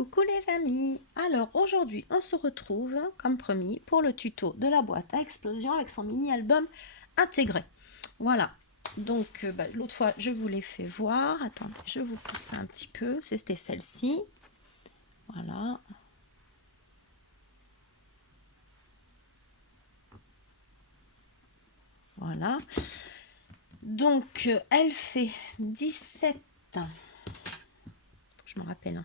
Coucou les amis. Alors aujourd'hui on se retrouve comme promis pour le tuto de la boîte à explosion avec son mini album intégré. Voilà, donc l'autre fois je vous l'ai fait voir. Attendez, je vous pousse ça un petit peu. C'était celle-ci. Voilà. Voilà. Donc elle fait 17. Je me rappelle.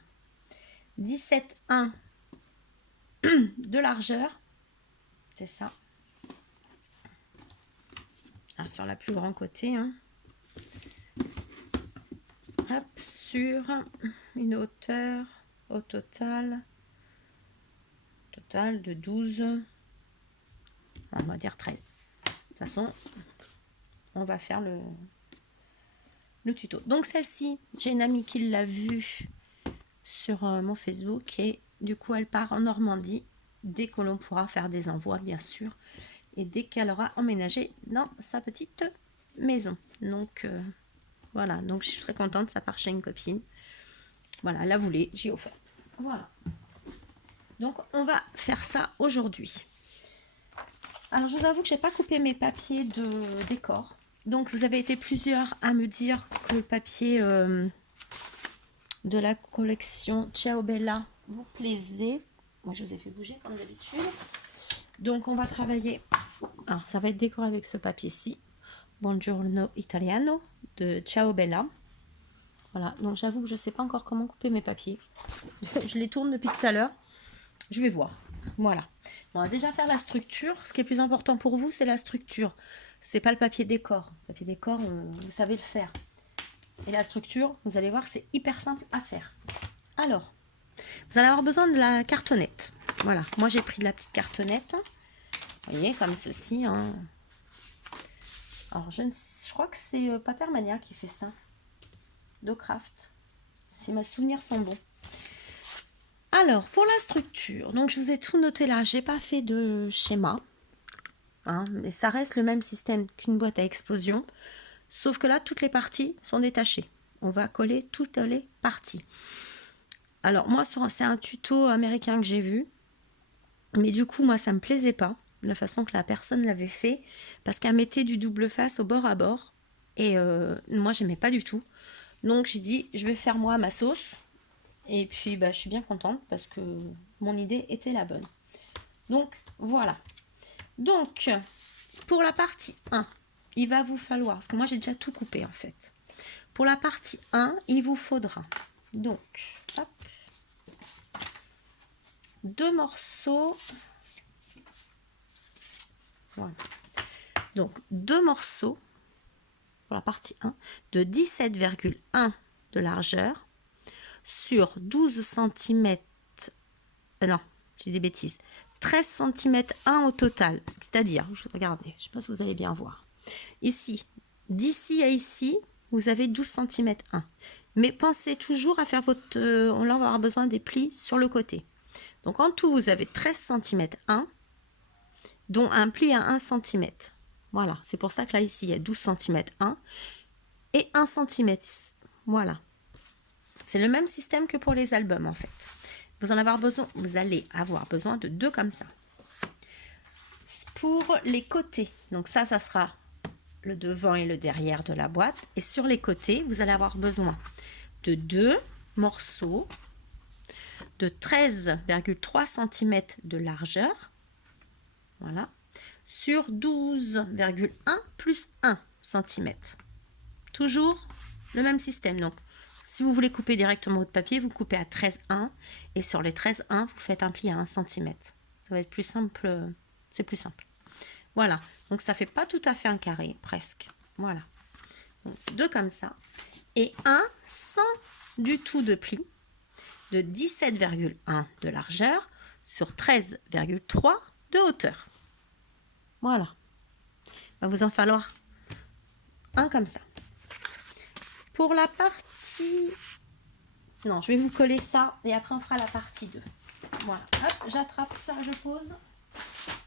17,1 de largeur. C'est ça. Ah, sur la plus grand côté. Hein. Hop, sur une hauteur au total de 12. On va dire 13. De toute façon, on va faire le tuto. Donc celle-ci, j'ai une amie qui l'a vue sur mon Facebook et du coup elle part en Normandie dès que l'on pourra faire des envois bien sûr et dès qu'elle aura emménagé dans sa petite maison. Donc voilà, donc je suis très contente, ça part chez une copine. Voilà, elle la voulait, j'ai offert. Voilà. Donc on va faire ça aujourd'hui. Alors je vous avoue que j'ai pas coupé mes papiers de décor. Donc vous avez été plusieurs à me dire que le papier de la collection Ciao Bella vous plaisait. Moi je vous ai fait bouger comme d'habitude. Donc on va travailler. Alors ça va être décoré avec ce papier-ci. Buongiorno Italiano de Ciao Bella. Voilà, donc j'avoue que je sais pas encore comment couper mes papiers. Je les tourne depuis tout à l'heure. Je vais voir. Voilà. On va déjà faire la structure. Ce qui est plus important pour vous, c'est la structure. C'est pas le papier décor. Le papier décor, vous savez le faire. Et la structure, vous allez voir, c'est hyper simple à faire. Alors, vous allez avoir besoin de la cartonnette. Voilà. Moi, j'ai pris de la petite cartonnette. Vous voyez, comme ceci. Hein. Alors, je crois que c'est Papermania qui fait ça. Docraft. Si mes souvenirs sont bons. Alors, pour la structure, donc je vous ai tout noté là, j'ai pas fait de schéma, hein, mais ça reste le même système qu'une boîte à explosion, sauf que là, toutes les parties sont détachées. On va coller toutes les parties. Alors, moi, c'est un tuto américain que j'ai vu, mais du coup, moi, ça me plaisait pas, la façon que la personne l'avait fait, parce qu'elle mettait du double face au bord à bord, et moi, j'aimais pas du tout. Donc, j'ai dit, je vais faire moi à ma sauce. Et puis, je suis bien contente parce que mon idée était la bonne. Donc, voilà. Donc, pour la partie 1, il va vous falloir... Parce que moi, j'ai déjà tout coupé, en fait. Pour la partie 1, il vous faudra... Donc, hop. 2 morceaux. Voilà. Donc, 2 morceaux pour la partie 1 de 17,1 de largeur sur 12 cm, non, j'ai des bêtises, 13 cm 1 au total, c'est-à-dire, regardez, je ne sais pas si vous allez bien voir, ici, d'ici à ici, vous avez 12 cm 1, mais pensez toujours à faire votre, on va avoir besoin des plis sur le côté, donc en tout, vous avez 13 cm 1, dont un pli à 1 cm, voilà, c'est pour ça que là, ici, il y a 12 cm 1, et 1 cm, voilà. C'est le même système que pour les albums en fait. Vous allez avoir besoin de 2 comme ça. Pour les côtés, donc ça sera le devant et le derrière de la boîte. Et sur les côtés, vous allez avoir besoin de 2 morceaux de 13,3 cm de largeur. Voilà. Sur 12,1 plus 1 cm. Toujours le même système. Donc, si vous voulez couper directement votre papier, vous coupez à 13,1 et sur les 13,1, vous faites un pli à 1 cm. Ça va être plus simple, c'est plus simple. Voilà, donc ça fait pas tout à fait un carré, presque. Voilà, donc 2 comme ça et un sans du tout de pli de 17,1 de largeur sur 13,3 de hauteur. Voilà, il va vous en falloir un comme ça. Pour la partie... Non, je vais vous coller ça et après on fera la partie 2. Voilà, hop, j'attrape ça, je pose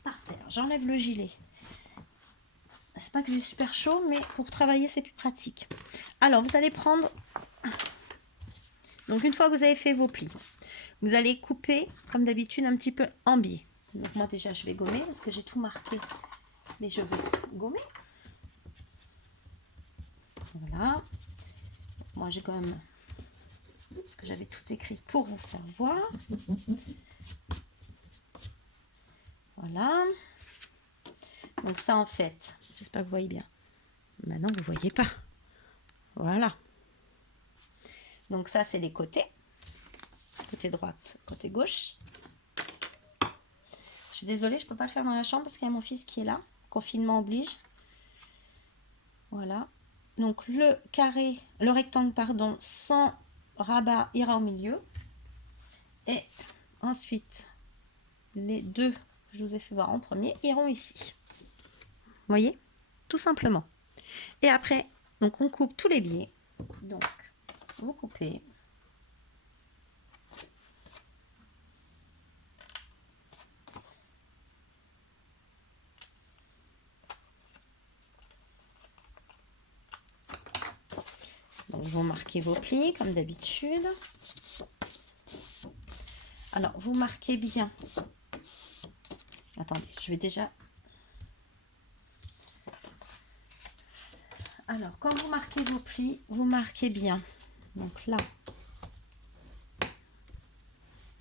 par terre. J'enlève le gilet. C'est pas que j'ai super chaud, mais pour travailler, c'est plus pratique. Alors, vous allez prendre... Donc, une fois que vous avez fait vos plis, Vous allez couper, comme d'habitude, un petit peu en biais. Donc moi déjà, je vais gommer parce que j'ai tout marqué. Mais je vais gommer. Voilà. Moi, je gomme parce que j'avais tout écrit pour vous faire voir. Voilà. Donc ça, en fait, j'espère que vous voyez bien. Maintenant, vous ne voyez pas. Voilà. Donc ça, c'est les côtés. Côté droite, côté gauche. Je suis désolée, je ne peux pas le faire dans la chambre parce qu'il y a mon fils qui est là. Confinement oblige. Voilà. Donc le carré, le rectangle, pardon, sans rabat ira au milieu. Et ensuite, les deux que je vous ai fait voir en premier iront ici. Vous voyez? Tout simplement. Et après, donc on coupe tous les biais. Donc, vous coupez. Donc, vous marquez vos plis comme d'habitude. Alors, vous marquez bien. Attendez, je vais déjà... Alors, quand vous marquez vos plis, vous marquez bien. Donc là.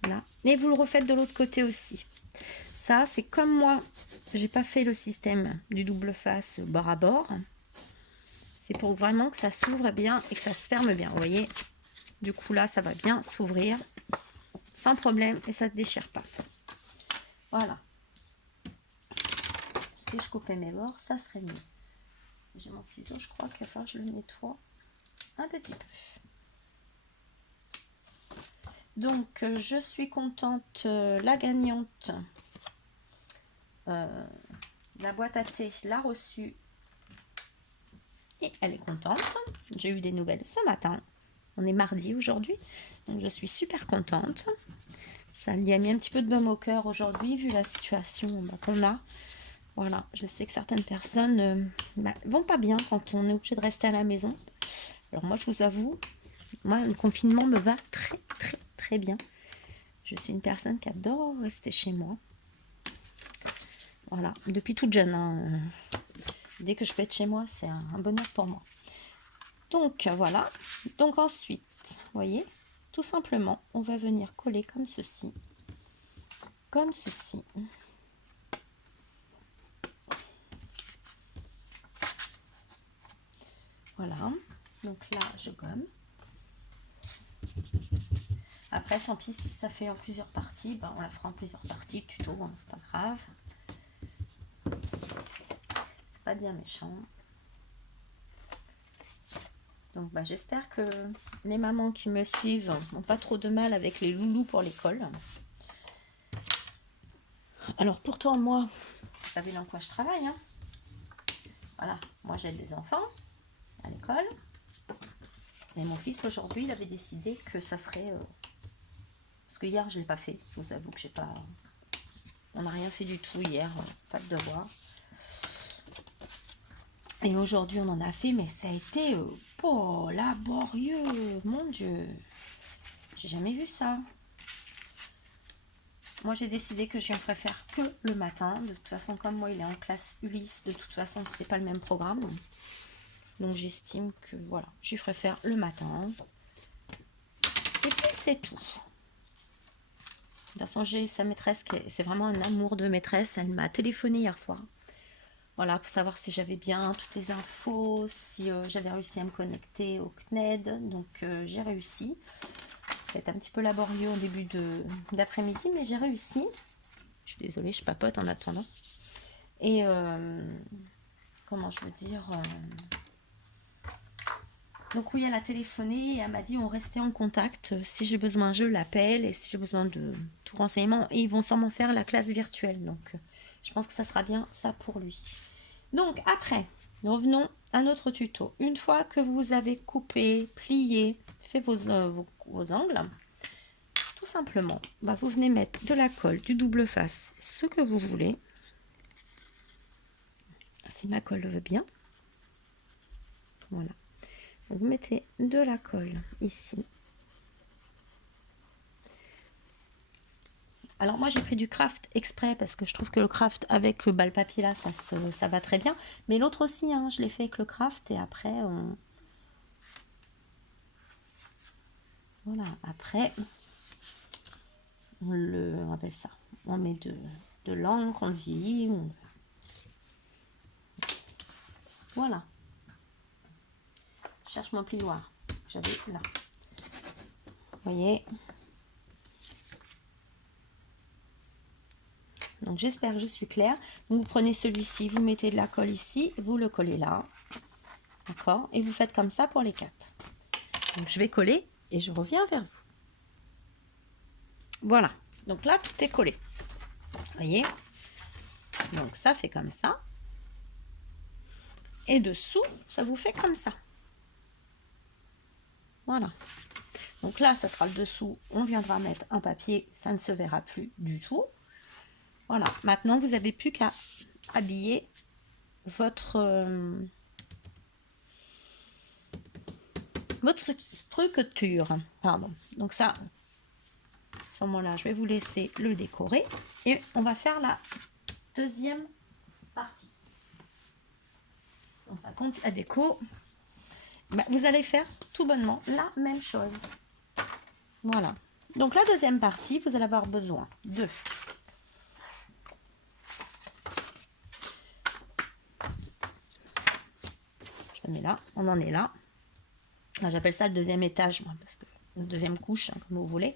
Là. Et vous le refaites de l'autre côté aussi. Ça, c'est comme moi, j'ai pas fait le système du double face bord à bord. C'est pour vraiment que ça s'ouvre bien et que ça se ferme bien. Vous voyez, du coup là, ça va bien s'ouvrir sans problème et ça ne se déchire pas. Voilà. Si je coupais mes bords, ça serait mieux. J'ai mon ciseau, je crois qu'il va falloir que je le nettoie un petit peu. Donc, je suis contente. La gagnante, la boîte à thé, l'a reçue. Et elle est contente. J'ai eu des nouvelles ce matin. On est mardi aujourd'hui. Donc, je suis super contente. Ça lui a mis un petit peu de baume au cœur aujourd'hui, vu la situation qu'on a. Voilà, je sais que certaines personnes vont pas bien quand on est obligé de rester à la maison. Alors moi, je vous avoue, moi, le confinement me va très, très, très bien. Je suis une personne qui adore rester chez moi. Voilà, depuis toute jeune. Hein. Dès que je peux être chez moi, c'est un bonheur pour moi. Donc, voilà. Donc ensuite, vous voyez, tout simplement, on va venir coller comme ceci. Comme ceci. Voilà. Donc là, je gomme. Après, tant pis, si ça fait en plusieurs parties, ben, on la fera en plusieurs parties, tuto, hein, c'est pas grave. C'est pas bien méchant. Donc, ben, j'espère que les mamans qui me suivent n'ont pas trop de mal avec les loulous pour l'école. Alors, pourtant, moi, vous savez dans quoi je travaille. Hein. Voilà, moi, j'aide les enfants à l'école. Et mon fils, aujourd'hui, il avait décidé que ça serait... parce que hier, je ne l'ai pas fait. Je vous avoue que j'ai pas... On n'a rien fait du tout hier. Pas de devoir. Et aujourd'hui, on en a fait, mais ça a été laborieux. Mon Dieu. J'ai jamais vu ça. Moi, j'ai décidé que je n'en ferais faire que le matin. De toute façon, comme moi, il est en classe Ulysse. De toute façon, c'est pas le même programme. Donc, j'estime que, voilà, j'y ferai faire le matin. Et puis, c'est tout. De toute façon, j'ai sa maîtresse, c'est vraiment un amour de maîtresse. Elle m'a téléphoné hier soir. Voilà, pour savoir si j'avais bien toutes les infos, si j'avais réussi à me connecter au CNED. Donc, j'ai réussi. Ça a été un petit peu laborieux au début d'après-midi, mais j'ai réussi. Je suis désolée, je papote en attendant. Et, comment je veux dire... Donc oui, elle a téléphoné et elle m'a dit on restait en contact. Si j'ai besoin, je l'appelle. Et si j'ai besoin de tout renseignement, et ils vont sûrement faire la classe virtuelle. Donc, je pense que ça sera bien ça pour lui. Donc, après, revenons à notre tuto. Une fois que vous avez coupé, plié, fait vos angles, tout simplement, bah, vous venez mettre de la colle, du double face, ce que vous voulez. Si ma colle le veut bien. Voilà. Vous mettez de la colle ici. Alors moi j'ai pris du craft exprès parce que je trouve que le craft avec le bal papier là, ça va très bien. Mais l'autre aussi, hein, je l'ai fait avec le craft et après voilà, après on appelle ça, on met de l'encre, on le vieillit, voilà. Je cherche mon plioir, j'avais là. Vous voyez. Donc j'espère que je suis claire. Donc, vous prenez celui-ci, vous mettez de la colle ici, vous le collez là. D'accord? Et vous faites comme ça pour les 4. Donc je vais coller et je reviens vers vous. Voilà. Donc là, tout est collé. Vous voyez? Donc ça fait comme ça. Et dessous, ça vous fait comme ça. Voilà. Donc là, ça sera le dessous. On viendra mettre un papier. Ça ne se verra plus du tout. Voilà. Maintenant, vous n'avez plus qu'à habiller votre structure. Pardon. Donc ça, à ce moment-là, je vais vous laisser le décorer. Et on va faire la deuxième partie. On raconte la déco. Bah, vous allez faire tout bonnement la même chose. Voilà. Donc la deuxième partie, vous allez avoir besoin de je mets là, on en est là. J'appelle ça le deuxième étage, moi, parce que la deuxième couche, hein, comme vous voulez.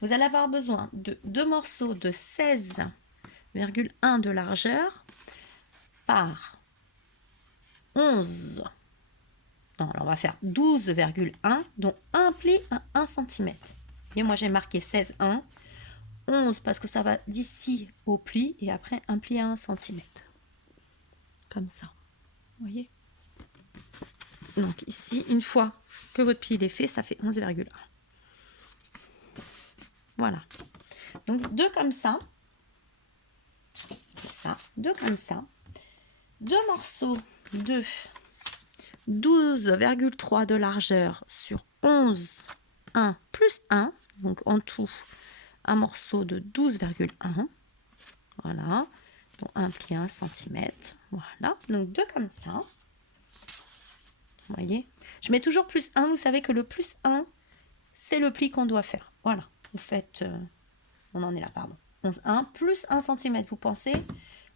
Vous allez avoir besoin de 2 morceaux de 16,1 de largeur par 11. Non, alors on va faire 12,1, dont un pli à 1 cm. Et moi j'ai marqué 16,1, 11 parce que ça va d'ici au pli et après un pli à 1 cm. Comme ça. Vous voyez? Donc ici, une fois que votre pli est fait, ça fait 11,1. Voilà. Donc 2 comme ça. C'est ça. 2 comme ça. 2 morceaux de 12,3 de largeur sur 11, 1 plus 1. Donc en tout, un morceau de 12,1. Voilà. Donc un pli à 1 cm. Voilà. Donc 2 comme ça. Vous voyez, je mets toujours plus 1. Vous savez que le plus 1, c'est le pli qu'on doit faire. Voilà, vous faites, on en est là, pardon. 11,1 plus 1 cm. Vous pensez,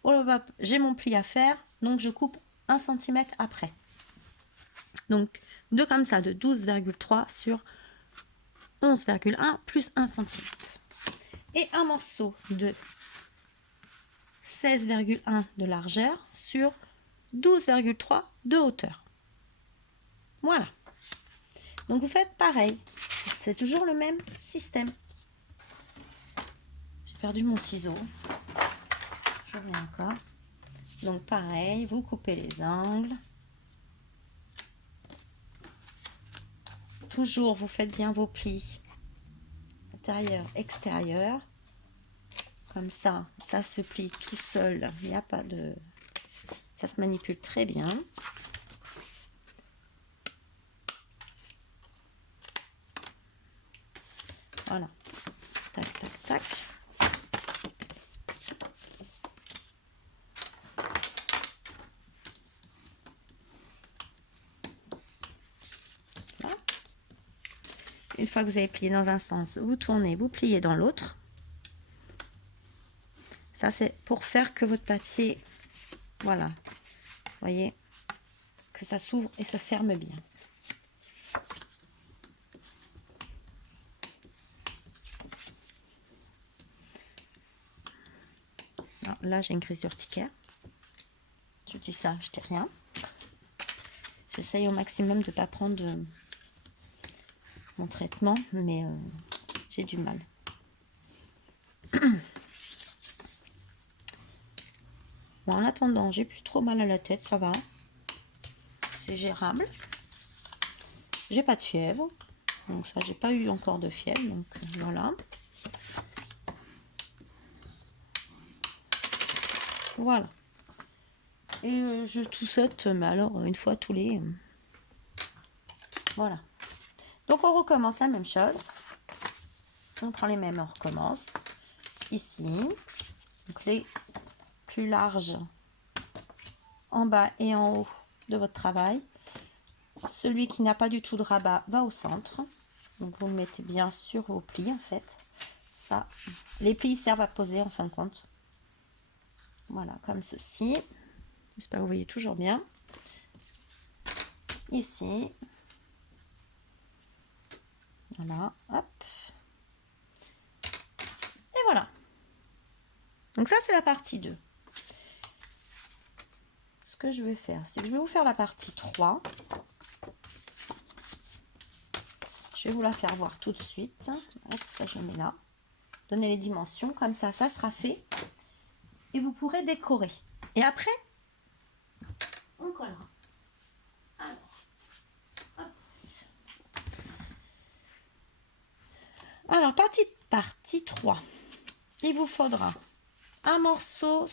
oh là, j'ai mon pli à faire, donc je coupe 1 cm après. Donc 2 comme ça, de 12,3 sur 11,1 plus 1 cm. Et un morceau de 16,1 de largeur sur 12,3 de hauteur. Voilà. Donc vous faites pareil. C'est toujours le même système. J'ai perdu mon ciseau. Je reviens encore. Donc pareil, vous coupez les angles. Toujours, vous faites bien vos plis. Intérieur, extérieur. Comme ça, ça se plie tout seul. Il n'y a pas de... Ça se manipule très bien. Voilà. Tac, tac, tac. Là. Une fois que vous avez plié dans un sens, vous tournez, vous pliez dans l'autre. Ça, c'est pour faire que votre papier, voilà, vous voyez, que ça s'ouvre et se ferme bien. Alors, là, j'ai une crise d'urticaire. Je dis ça, je dis rien. J'essaye au maximum de ne pas prendre mon traitement, mais j'ai du mal. Bon, en attendant, j'ai plus trop mal à la tête, ça va. C'est gérable. J'ai pas de fièvre. Donc ça, j'ai pas eu encore de fièvre. Donc voilà. Voilà. Et je toussette, mais alors une fois tous les... Voilà. Donc on recommence la même chose. On prend les mêmes, on recommence. ici. Donc les plus larges en bas et en haut de votre travail. Celui qui n'a pas du tout de rabat va au centre. Donc vous le mettez bien sur vos plis en fait. Ça, les plis servent à poser en fin de compte. Voilà, comme ceci. J'espère que vous voyez toujours bien. Ici. Voilà, hop. Et voilà. Donc ça, c'est la partie 2. Ce que je vais faire, c'est que je vais vous faire la partie 3. Je vais vous la faire voir tout de suite. Hop, ça, je mets là. Donnez les dimensions, comme ça sera fait. Et vous pourrez décorer. Et après, on collera. Alors, partie 3. Il vous faudra un morceau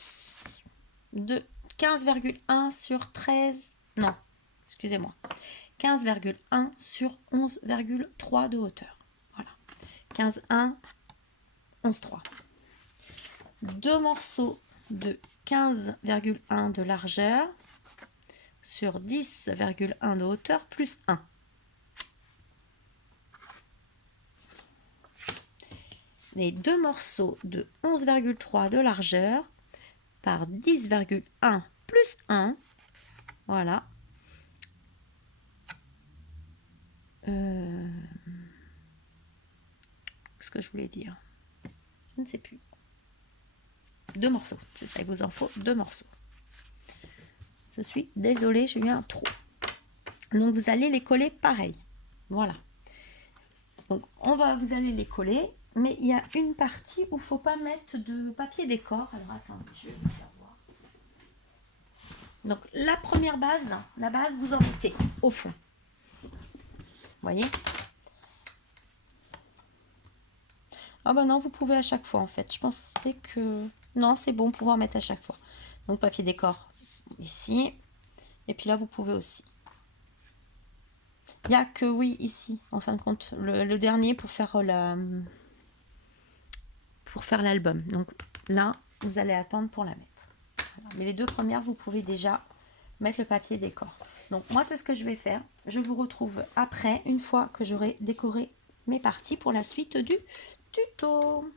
de 15,1 sur 13. Non, excusez-moi. 15,1 sur 11,3 de hauteur. Voilà. 15,1, 11,3. Deux morceaux de 15,1 de largeur sur 10,1 de hauteur plus 1. Les deux morceaux de 11,3 de largeur par 10,1 plus 1. Voilà. Ce que je voulais dire. Je ne sais plus. Deux morceaux. C'est ça, il vous en faut deux morceaux. Je suis désolée, j'ai eu un trou. Donc vous allez les coller pareil. Voilà. Donc vous allez les coller. Mais il y a une partie où il ne faut pas mettre de papier décor. Alors attendez, je vais vous faire voir. Donc la première base, vous en mettez au fond. Vous voyez? Ah bah non, vous pouvez à chaque fois en fait. Je pensais que... Non, c'est bon, pouvoir mettre à chaque fois. Donc papier décor ici. Et puis là, vous pouvez aussi. Il n'y a que oui ici, en fin de compte. Le dernier pour faire l'album. Donc là, vous allez attendre pour la mettre. Voilà. Mais les deux premières, vous pouvez déjà mettre le papier décor. Donc moi, c'est ce que je vais faire. Je vous retrouve après, une fois que j'aurai décoré mes parties pour la suite du tuto.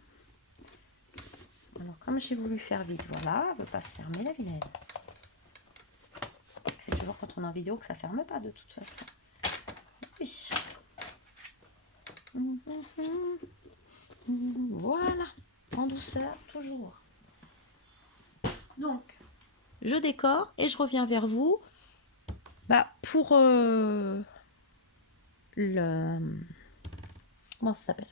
Alors, comme j'ai voulu faire vite, voilà, elle ne veut pas se fermer la vilaine. C'est toujours quand on est en vidéo que ça ne ferme pas de toute façon. Oui. Voilà, en douceur, toujours. Donc, je décore et je reviens vers vous pour comment ça s'appelle,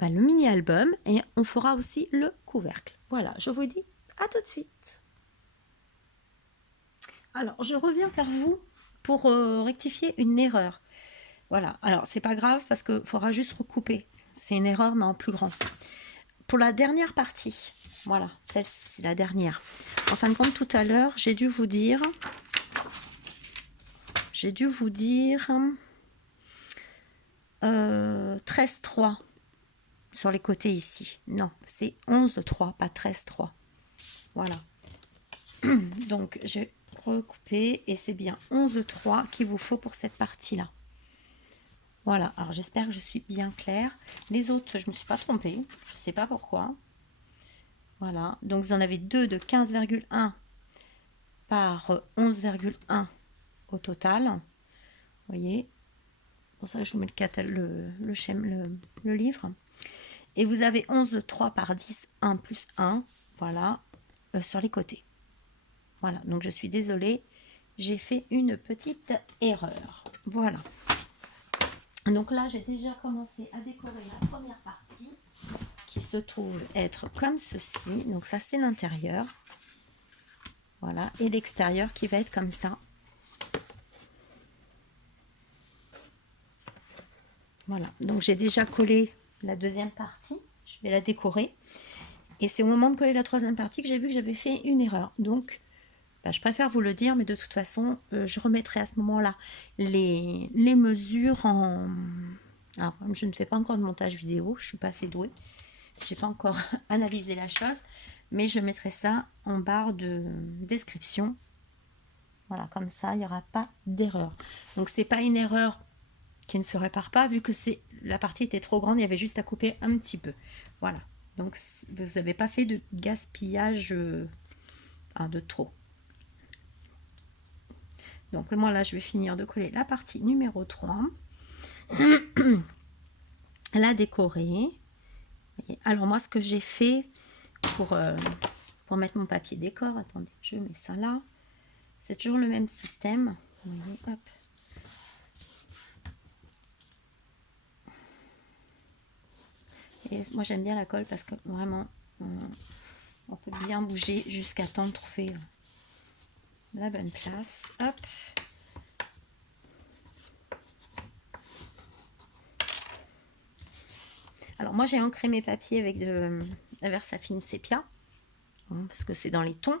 le mini-album, et on fera aussi le couvercle. Voilà, je vous dis à tout de suite. Alors, je reviens vers vous pour rectifier une erreur. Voilà, alors c'est pas grave parce qu'il faudra juste recouper. C'est une erreur, mais en plus grand. Pour la dernière partie, voilà, celle-ci, c'est la dernière. En fin de compte, tout à l'heure, j'ai dû vous dire 13,3 sur les côtés ici. Non, c'est 11,3, pas 13,3. Voilà. Donc, j'ai recoupé et c'est bien 11,3 qu'il vous faut pour cette partie-là. Voilà, alors j'espère que je suis bien claire. Les autres, je ne me suis pas trompée. Je ne sais pas pourquoi. Voilà, donc vous en avez deux de 15,1 par 11,1 au total. Vous voyez, pour ça je vous mets le livre. Et vous avez 11,3 par 10, 1 plus 1, voilà, sur les côtés. Voilà, donc je suis désolée, j'ai fait une petite erreur. Voilà. Donc là, j'ai déjà commencé à décorer la première partie qui se trouve être comme ceci. Donc ça, c'est l'intérieur. Voilà. Et l'extérieur qui va être comme ça. Voilà. Donc j'ai déjà collé la deuxième partie. Je vais la décorer. Et c'est au moment de coller la troisième partie que j'ai vu que j'avais fait une erreur. Donc, je préfère vous le dire, mais de toute façon, je remettrai à ce moment-là les mesures en... Alors, je ne fais pas encore de montage vidéo, je ne suis pas assez douée. j'ai pas encore analysé la chose, mais je mettrai ça en barre de description. Voilà, comme ça, il n'y aura pas d'erreur. Donc, c'est pas une erreur qui ne se répare pas, vu que la partie était trop grande, il y avait juste à couper un petit peu. Voilà. Donc, vous n'avez pas fait de gaspillage de trop. Donc, moi, là, je vais finir de coller la partie numéro 3. La décorer. Et alors, moi, ce que j'ai fait pour mettre mon papier décor, attendez, je mets ça là. C'est toujours le même système. Vous voyez, hop. Et moi, j'aime bien la colle parce que vraiment, on peut bien bouger jusqu'à temps de trouver la bonne place. Hop. Alors, moi, j'ai ancré mes papiers avec de la Versafine Sépia, parce que c'est dans les tons.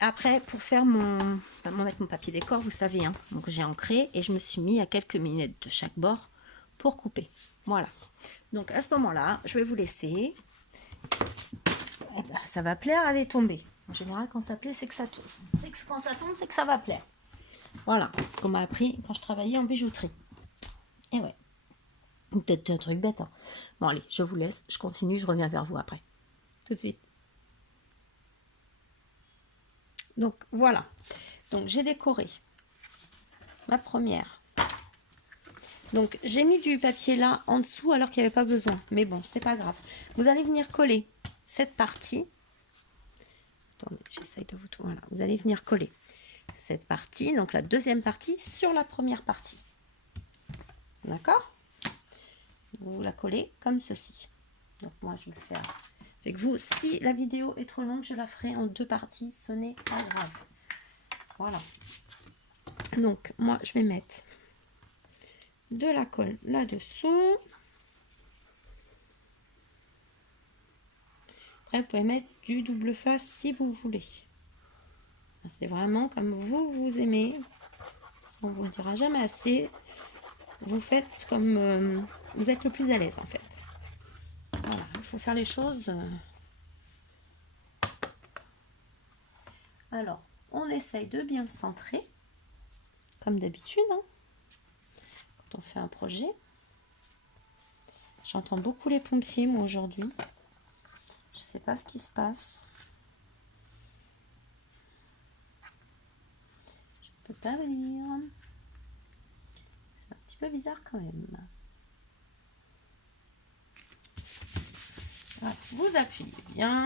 Après, pour faire mettre mon papier décor, vous savez, hein, donc j'ai ancré et je me suis mis à quelques minutes de chaque bord pour couper. Voilà. Donc, à ce moment-là, je vais vous laisser. Eh ben, ça va plaire à les tomber. En général, quand ça plaît, c'est que ça tombe. Quand ça tombe, c'est que ça va plaire. Voilà, c'est ce qu'on m'a appris quand je travaillais en bijouterie. Et ouais. Peut-être un truc bête. Hein. Bon, allez, je vous laisse. Je continue, je reviens vers vous après. Tout de suite. Donc, voilà. Donc, j'ai décoré ma première. Donc, j'ai mis du papier là en dessous alors qu'il n'y avait pas besoin. Mais bon, c'est pas grave. Vous allez venir coller cette partie. Attendez, j'essaye de vous tout. Voilà, vous allez venir coller cette partie, donc la deuxième partie, sur la première partie. D'accord? Vous la collez comme ceci. Donc, moi, je vais le faire avec vous. Si la vidéo est trop longue, je la ferai en 2 parties. Ce n'est pas grave. Voilà. Donc, moi, je vais mettre de la colle là-dessous. Après, vous pouvez mettre du double face si vous voulez. C'est vraiment comme vous aimez. Ça, on vous le dira jamais assez. Vous faites comme vous êtes le plus à l'aise, en fait. Voilà, il faut faire les choses. Alors, on essaye de bien le centrer, comme d'habitude, hein, quand on fait un projet. J'entends beaucoup les pompiers, moi, aujourd'hui. Je sais pas ce qui se passe. Je peux pas vous dire. C'est un petit peu bizarre quand même. Voilà, vous appuyez bien.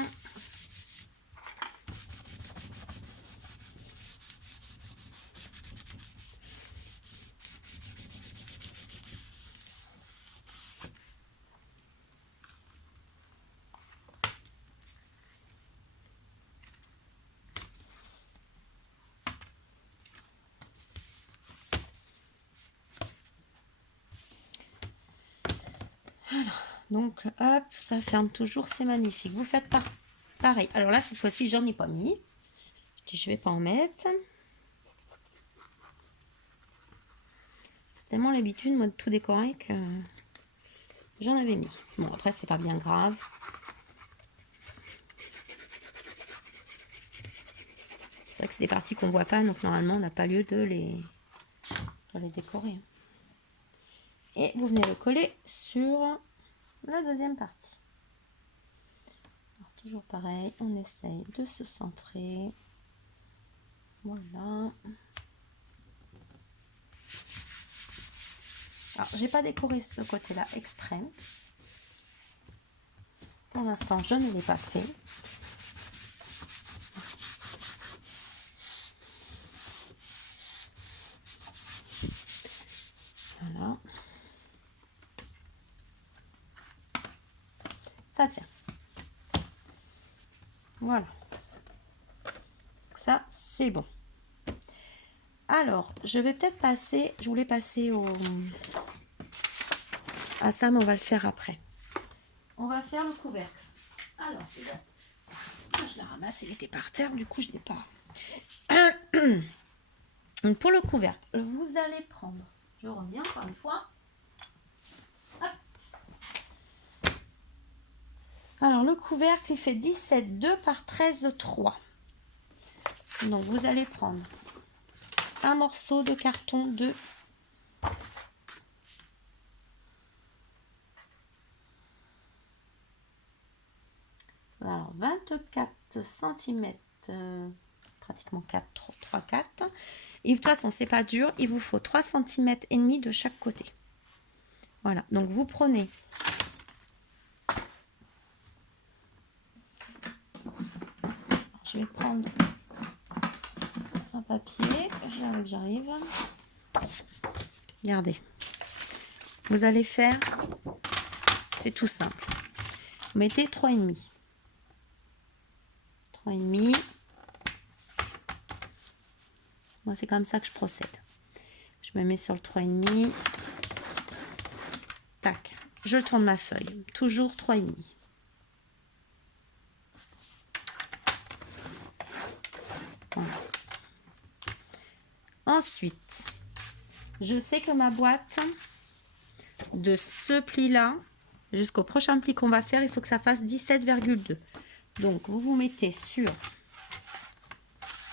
Voilà. Donc, hop, ça ferme toujours, c'est magnifique. Vous faites pareil. Alors là, cette fois-ci, j'en ai pas mis. Je dis, je vais pas en mettre. C'est tellement l'habitude, moi, de tout décorer que j'en avais mis. Bon, après, c'est pas bien grave. C'est vrai que c'est des parties qu'on voit pas, donc normalement, on n'a pas lieu de les décorer. Et vous venez le coller sur la deuxième partie. Alors, toujours pareil, on essaye de se centrer. Voilà. Alors, j'ai pas décoré ce côté-là exprès. Pour l'instant, je ne l'ai pas fait. Voilà. Ça tient. Voilà. Ça, c'est bon. Alors, je vais peut-être passer, je voulais passer à ça, mais on va le faire après. On va faire le couvercle. Alors, je la ramasse, il était par terre, du coup, je n'ai pas. Donc, pour le couvercle, vous allez prendre, je reviens encore une fois. Hop. Alors, le couvercle, il fait 17,2 par 13,3. Donc, vous allez prendre un morceau de carton de alors 24 cm, pratiquement 4, 3, 4. Et de toute façon, c'est pas dur, il vous faut 3 cm et demi de chaque côté. Voilà, donc vous prenez je vais prendre un papier, j'arrive. Regardez. Vous allez faire, c'est tout simple. Vous mettez 3,5. 3,5. Moi, c'est comme ça que je procède. Je me mets sur le 3,5. Tac. Je tourne ma feuille. Toujours 3,5. Voilà. Ensuite, je sais que ma boîte, de ce pli-là jusqu'au prochain pli qu'on va faire, il faut que ça fasse 17,2. Donc, vous vous mettez sur...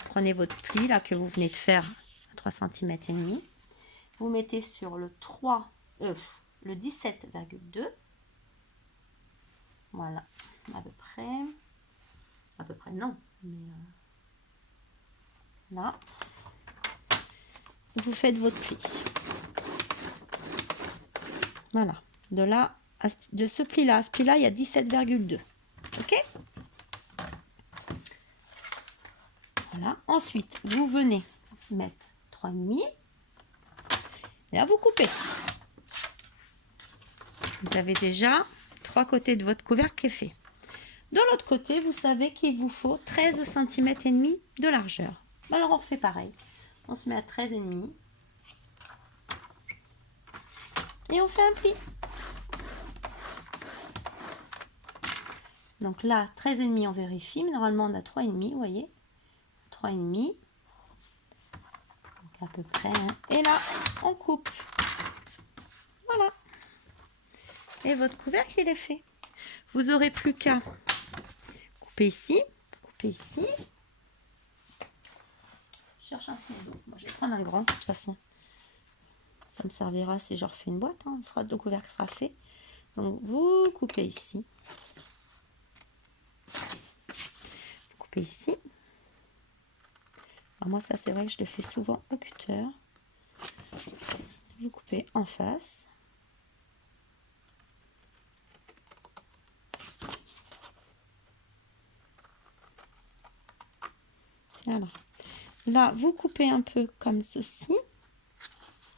Prenez votre pli là que vous venez de faire à 3 cm et demi. Vous mettez sur le le 17,2. Voilà, à peu près. À peu près, non. Mais là. Vous faites votre pli. Voilà. De là, de ce pli-là à ce pli-là, il y a 17,2. OK? Voilà. Ensuite, vous venez mettre 3,5. Et là, vous coupez. Vous avez déjà 3 côtés de votre couvercle qui est fait. De l'autre côté, vous savez qu'il vous faut 13 cm et demi de largeur. Alors, on refait pareil. On se met à 13,5. Et on fait un pli. Donc là, 13,5, on vérifie. Mais normalement, on a 3,5, vous voyez. 3,5. Donc à peu près. Hein. Et là, on coupe. Voilà. Et votre couvercle, il est fait. Vous n'aurez plus qu'à couper ici. Couper ici. Je cherche un ciseau. Moi, je vais prendre un grand, de toute façon. Ça me servira si je refais une boîte. Hein. Le couvercle sera fait. Donc, vous coupez ici. Vous coupez ici. Alors moi, ça, c'est vrai que je le fais souvent au cutter. Vous coupez en face. Voilà. Là, vous coupez un peu comme ceci.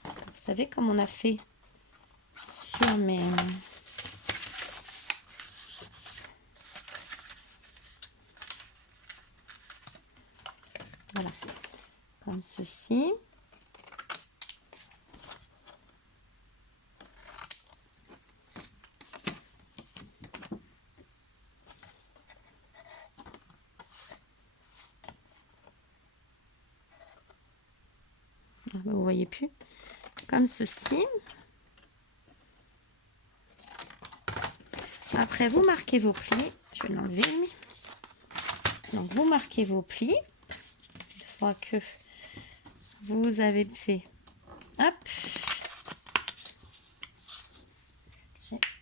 Vous savez, comme on a fait sur mes... Voilà. Comme ceci. Vous voyez plus. Comme ceci. Après, vous marquez vos plis. Je vais l'enlever. Donc, vous marquez vos plis. Une fois que vous avez fait... Hop.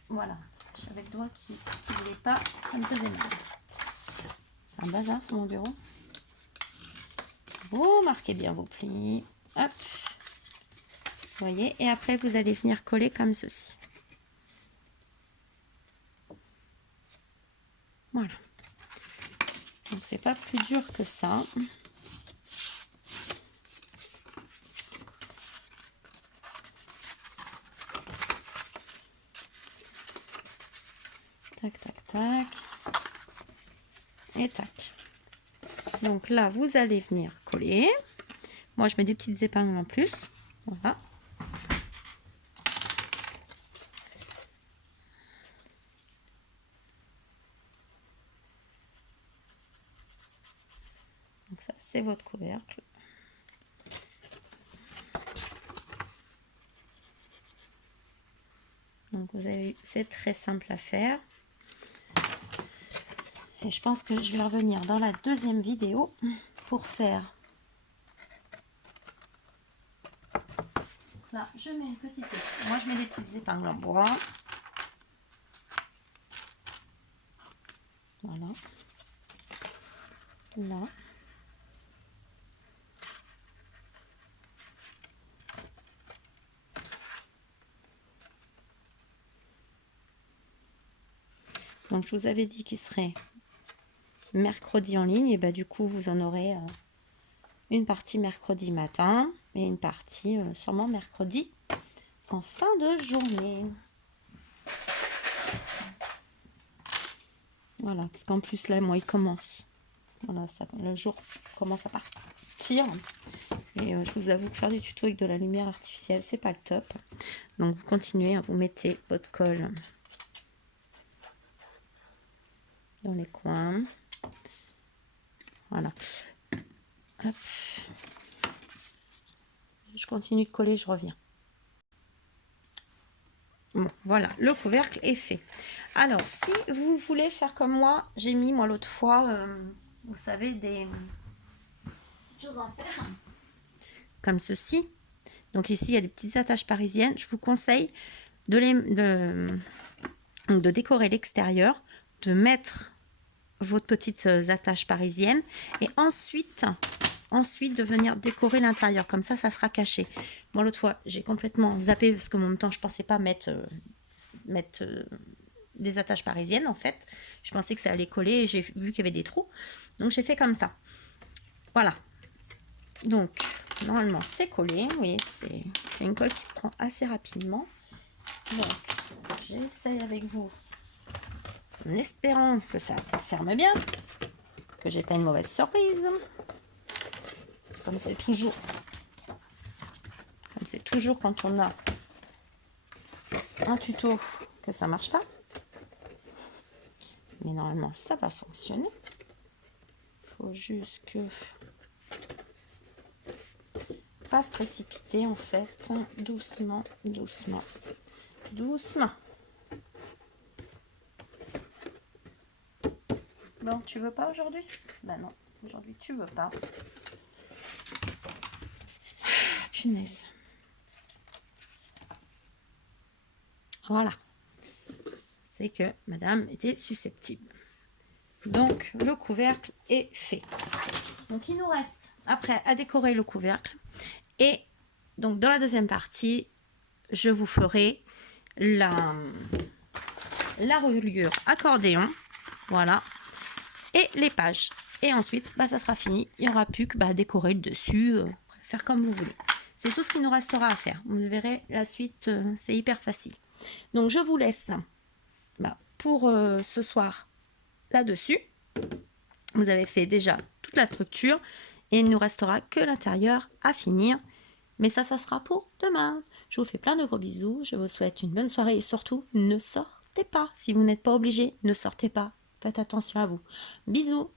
Voilà. J'avais le doigt qui ne voulait pas. Ça me faisait mal. C'est un bazar sur mon bureau. Vous marquez bien vos plis. Hop. Vous voyez. Et après, vous allez venir coller comme ceci. Voilà. Donc, c'est pas plus dur que ça. Tac, tac, tac. Et tac. Donc là, vous allez venir coller. Moi, je mets des petites épingles en plus. Voilà. Donc ça, c'est votre couvercle. Donc vous avez vu, c'est très simple à faire. Et je pense que je vais revenir dans la deuxième vidéo pour faire... Là, je mets une petite... Moi, je mets des petites épingles en bois. Voilà. Là. Donc, je vous avais dit qu'il serait mercredi en ligne. Et bah, du coup, vous en aurez une partie mercredi matin et une partie sûrement mercredi en fin de journée. Voilà, parce qu'en plus, là, moi, il commence. Voilà, ça, le jour commence à partir. Et je vous avoue que faire des tutos avec de la lumière artificielle, c'est pas le top. Donc, vous continuez, hein, vous mettez votre colle dans les coins. Voilà. Hop. Je continue de coller, je reviens. Bon, voilà, le couvercle est fait. Alors, si vous voulez faire comme moi, j'ai mis, moi, l'autre fois, vous savez, des choses en fer, comme ceci. Donc ici, il y a des petites attaches parisiennes. Je vous conseille de décorer l'extérieur, de mettre votre petites attaches parisiennes et ensuite de venir décorer l'intérieur. Comme ça sera caché. Moi, l'autre fois, j'ai complètement zappé parce qu'en même temps, je pensais pas mettre des attaches parisiennes, en fait. Je pensais que ça allait coller et j'ai vu qu'il y avait des trous. Donc, j'ai fait comme ça. Voilà. Donc, normalement, c'est collé. Oui, c'est une colle qui prend assez rapidement. Donc, j'essaye avec vous en espérant que ça ferme bien, que j'ai pas une mauvaise surprise. Comme c'est toujours quand on a un tuto que ça marche pas. Mais normalement, ça va fonctionner. Il faut juste que pas se précipiter en fait, doucement, doucement, doucement. Bon, tu veux pas aujourd'hui? Bah non, aujourd'hui tu veux pas. Punaise. Voilà. C'est que madame était susceptible. Donc, le couvercle est fait. Donc, il nous reste après à décorer le couvercle. Et donc, dans la deuxième partie, je vous ferai la reliure accordéon. Voilà. Et les pages. Et ensuite, bah, ça sera fini. Il n'y aura plus que décorer le dessus, faire comme vous voulez. C'est tout ce qu'il nous restera à faire. Vous verrez, la suite, c'est hyper facile. Donc, je vous laisse pour ce soir là-dessus. Vous avez fait déjà toute la structure et il ne nous restera que l'intérieur à finir. Mais ça sera pour demain. Je vous fais plein de gros bisous. Je vous souhaite une bonne soirée et surtout, ne sortez pas. Si vous n'êtes pas obligé, ne sortez pas. Faites attention à vous. Bisous.